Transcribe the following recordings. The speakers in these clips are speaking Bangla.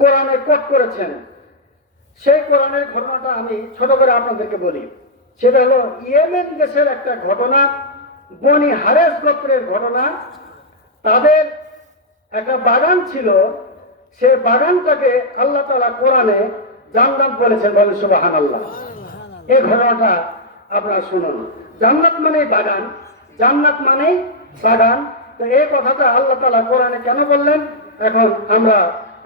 কোরআনে কোট করেছেন। সেই কোরআনের ঘটনাটা আমি ছোট করে আপনাদেরকে বলি। সেটা হলো ইয়েমেন দেশের একটা ঘটনা, বনি হারেস গোত্রের ঘটনা। তাদের একটা বাগান ছিল, সে বাগানটাকে আল্লাহ তাআলা কোরআনে জান্নাত বলেছেন। বলেন সুবহানাল্লাহ। এই ঘটনাটা আপনারা শুনুন। জান্নাত মানেই বাগান, জান্নাত মানেই বাগান। তো এই কথাটা আল্লাহ তাআলা কোরআনে কেন বললেন, এখন আমরা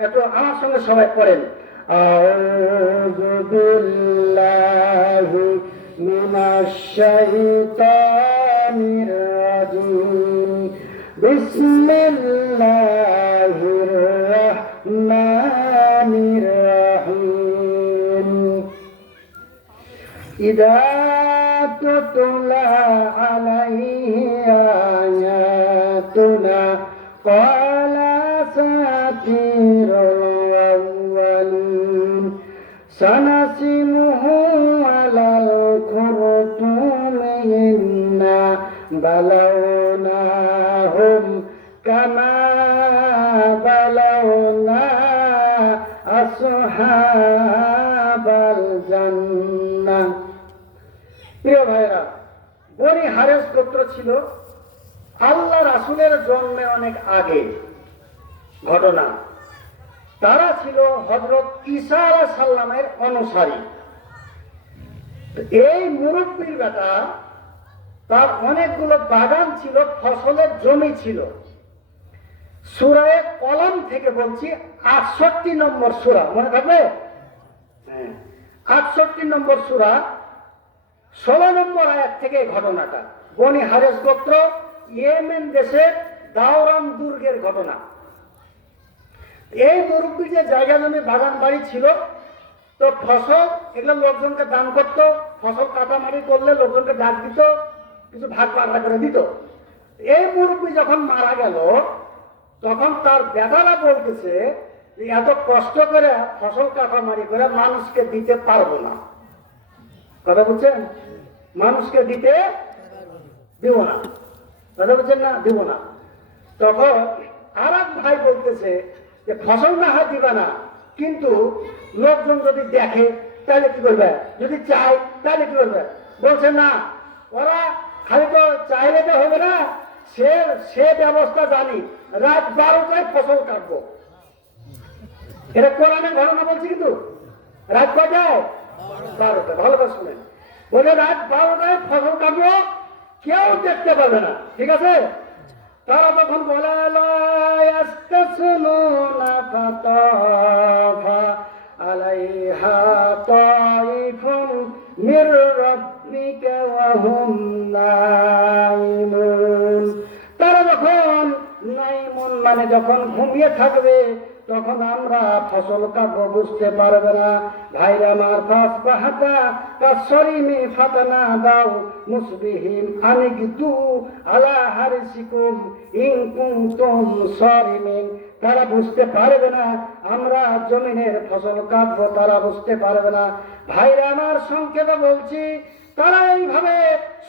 একটু আমার সঙ্গে সবাই পড়েন। আউযু বিল্লাহি মিনাশ শাইতানির রাজিম। বিসমিল্লাহির রাহমানির রাহিম। ইযা তুতলা আলাইহি আয়াতুনা ক্বালা আসাতিরুল আউয়ালিন সানাসিমুহু আলাল খুরতুমি ইন্না বালাওনাহুম কামা বালাওনা আসহাবাল জান্নাহ। প্রিয় ভাইরা, বনি হারেস গোত্র ছিল আল্লাহ রাসূলের জন্মে অনেক আগে ঘটনা। তারা ছিল হযরত ঈসা আলাইহিস সালামের অনুসারী। এই মুরব্বির বেটা, তার অনেকগুলো বাগান ছিল, ফসলের জমি ছিল। সূরা কলম থেকে বলছি, ৬৮ নম্বর সূরা, মনে থাকবে? ৬৮ নম্বর সূরা ১৬ নম্বর আয়াত থেকে ঘটনাটা। বনি হারেস গোত্র, ইয়েমেন দেশের দাওরাম দুর্গের ঘটনা। এই মুরব্বীর যে জায়গা জমি বাগান বাড়ি ছিল, তো ফসল এগুলো লোকজনকে দান করত। ফসল কাটামারি করলে লোকজনকে ডাক দিত, কিছু ভাগ পাগলা করে দিত। এই মুরব্বী যখন মারা গেল, তখন তার বেটারা বলতেছে যে এত কষ্ট করে ফসল কাটামারি করে মানুষকে দিতে পারবো না। কথা বলছেন? মানুষকে দিতে দিব না। কথা বলছেন না? দিব না। তখন আর এক ভাই বলতেছে যে ফসল না হয় দিবে না, কিন্তু লোকজন যদি দেখে তাহলে কি করবে, যদি চাই তাহলে কি করবে? বলছে না, ওরা খালি তো চাইলে তো হবে না, সে ব্যবস্থা জানি, রাত ১২টায় ফসল কাটবো। এটা কোরআনের ঘটনা বলছি, কিন্তু রাত কয়টায়? ১২টা। ভালো করে শুনেন। বলে রাত ১২টায় ফসল কাটবো, কেউ দেখতে পাবে না। ঠিক আছে? তারা তখন বলে আলাইহা তাইফুন মির রাব্বিকা ওয়া হুম নাইমুন। তারা যখন নাইমুন মানে যখন ঘুমিয়ে থাকবে, তখন আমরা ফসল কাটবো, বুঝতে পারবে না। ভাইরা আমার, ফাসবাহাতা কাসরিমি ফাতানা দাও মুসবিহিম আনিগদু আলা হারিসিকুম ইন কুনতুম সারিমিন। তারা বুঝতে পারবে না আমরা জমিনের ফসল কাটবো, তারা বুঝতে পারবে না। ভাইরা আমার, সংক্ষেপে বলছি, তারা এইভাবে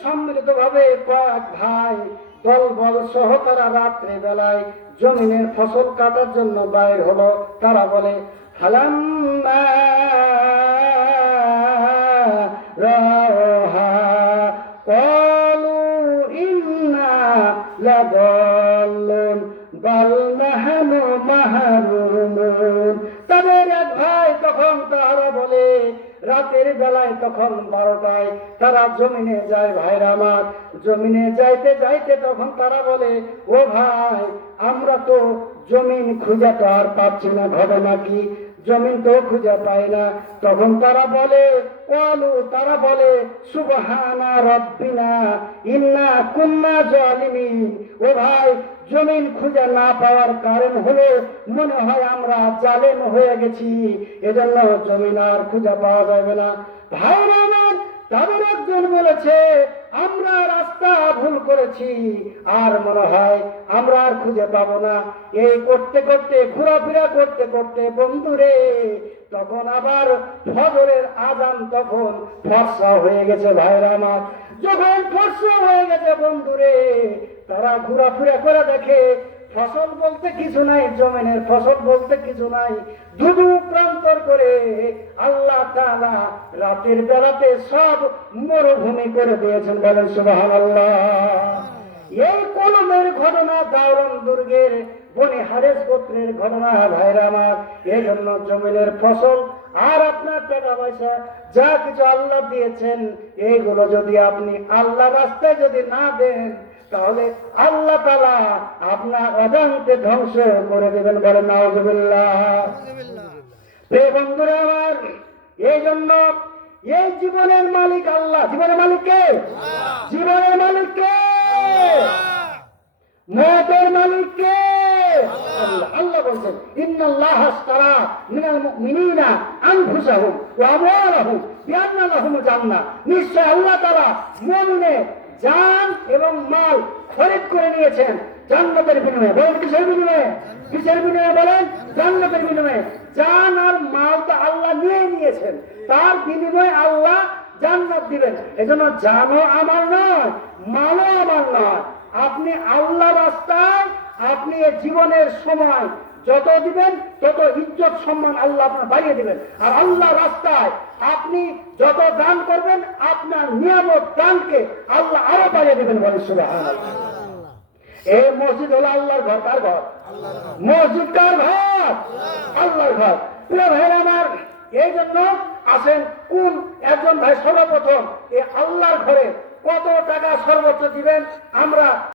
সম্মিলিতভাবে কয়েক ভাই দল বল সহ তারা রাত্রে বেলায় জমিনের ফসল কাটার জন্য বাইর হলো। তারা বলে ফালাম্মা রাহা ক্বালু ইন্না লাদাল্লুন বাল নাহনু মাহরুমুন। তাদের এক ভাই তখন তারা বলে, রাতের বেলায় তখন ১২টায় তারা জমিনে যায়। ভাইরা আমার, জমিনে যাইতে যাইতে তখন তারা বলে, ও ভাই, আমরা তো জমিন খুঁজে তো আর পাচ্ছি না। ঘটনা কি? জমিন তো খুঁজে পাই না। তখন তারা বলে, তারা বলে সুবহানা রাব্বিনা ইন্না কুন্না জালিমিন। ও ভাই, জমিন খুঁজে না পাওয়ার কারণ হলো মনে হয় আমরা জালেম হয়ে গেছি, এজন্য জমিন আর খুঁজে পাওয়া যাবে না। ভাইরা আমার, তাদের একজন বলেছে আমরা রাস্তা ভুল করেছি, আর মনে হয় আমরা আর খুঁজে পাবো না। এই করতে করতে, ঘোরাফেরা করতে করতে বন্ধুরে, তখন আবার ফজরের আজান তখন ফর্সা হয়ে গেছে। ভাইরা আমার, যখন ফর্সা হয়ে গেছে বন্ধুরে, তারা ঘোরাফেরা করে দেখে ফসল বলতে কিছু নাই, জমিনের ফসল বলতে কিছু নাই। ধুধু প্রান্তর করে আল্লাহ তাআলা রাতের বেলাতে সব মরুভূমি করে দিয়েছেন, বলেন সুবহানাল্লাহ। এই কলমের ঘটনা, দাওরান দুর্গের বনি হারেস গোত্রের ঘটনা ভাইরা আমার। এই জন্য জমিনের ফসল আর আপনার টাকা পয়সা যা কিছু আল্লাহ দিয়েছেন, এইগুলো যদি আপনি আল্লাহ রাস্তায় যদি না দেন, তাহলে আল্লাহ তাআলা আপনার অজান্তে ধ্বংস করে দেবেন, বলেন নাউজুবিল্লাহ। প্রিয় বন্ধুরা আমার, এই জন্য এই জীবনের মালিক আল্লাহ। জীবনের মালিক কে? জীবনের মালিক কে? মতের মালিক কে? আল্লাহ। আল্লাহ বলছেন, ইন্নাল্লাহা আশতারা মিনাল মুমিনিনা আনফুসাহুম ওয়া আমওয়ালাহুম বিআন্না লাহুমুল জান্নাহ। নিশ্চয় আল্লাহ তাআলা মুমিনের জান এবং মাল খরিদ করে নিয়েছেন জান্নাতের বিনিময়ে। বলেন কিসের বিনিময়ে? কিসের বিনিময়ে বলেন? জান্নাতের বিনিময়ে। জান আর মাল তো আল্লাহ নিয়ে নিয়েছেন, তার বিনিময়ে আল্লাহ জান্নাত দিবেন। এজন্য জানও আমার নয়, মালও আমার নয়। আপনি আল্লাহ রাস্তায় আপনি জীবনের সময় যত দিবেন, তত ইজ্জত সম্মান আল্লাহ আপনার বাড়িয়ে দিবেন। আর আল্লাহ রাস্তায় আপনি যত দান করবেন, আপনার নিয়ামত দানকে আল্লাহ আরো বাড়িয়ে দিবেন, বলে সুবহানাল্লাহ। এই মসজিদ হলো আল্লাহর ঘর। কার ঘর? মসজিদ কার ঘর? আল্লাহর ঘর। প্রিয় ভাইরা আমার, এই জন্য আসেন, কোন একজন ভাই সর্বপ্রথম এই আল্লাহর ঘরে কত টাকা সর্বোচ্চ দিবেন আমরা